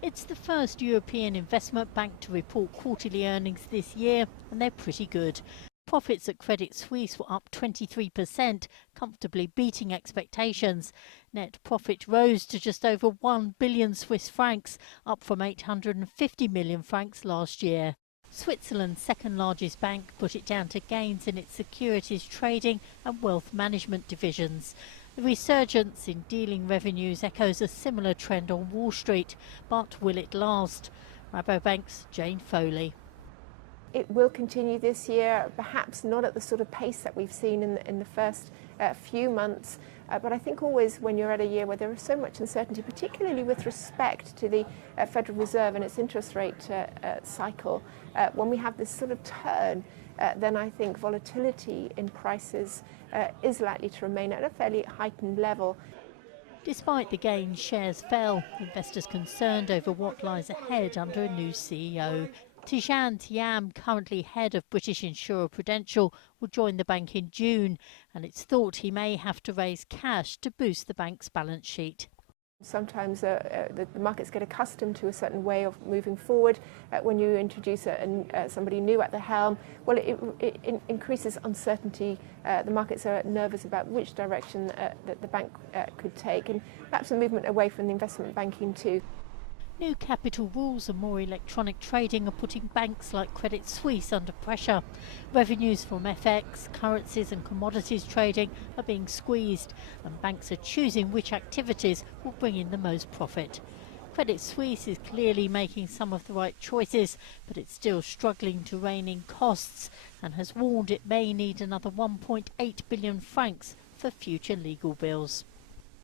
It's the first European investment bank to report quarterly earnings this year, and they're pretty good. Profits at Credit Suisse were up 23%, comfortably beating expectations. Net profit rose to just over 1 billion Swiss francs, up from 850 million francs last year. Switzerland's second largest bank put it down to gains in its securities trading and wealth management divisions. The resurgence in dealing revenues echoes a similar trend on Wall Street, but will it last? Rabobank's Jane Foley. It will continue this year, perhaps not at the sort of pace that we've seen in the first few months, but I think always when you're at a year where there is so much uncertainty, particularly with respect to the Federal Reserve and its interest rate cycle, when we have this sort of turn, then I think volatility in prices is likely to remain at a fairly heightened level. Despite the gains, shares fell, investors concerned over what lies ahead under a new CEO. Tidjane Thiam, currently head of British insurer Prudential, will join the bank in June, and it's thought he may have to raise cash to boost the bank's balance sheet. Sometimes the markets get accustomed to a certain way of moving forward. When you introduce somebody new at the helm, well, it increases uncertainty. The markets are nervous about which direction that the bank could take, and perhaps a movement away from the investment banking too. New capital rules and more electronic trading are putting banks like Credit Suisse under pressure. Revenues from FX, currencies and commodities trading are being squeezed, and banks are choosing which activities will bring in the most profit. Credit Suisse is clearly making some of the right choices, but it's still struggling to rein in costs and has warned it may need another 1.8 billion francs for future legal bills.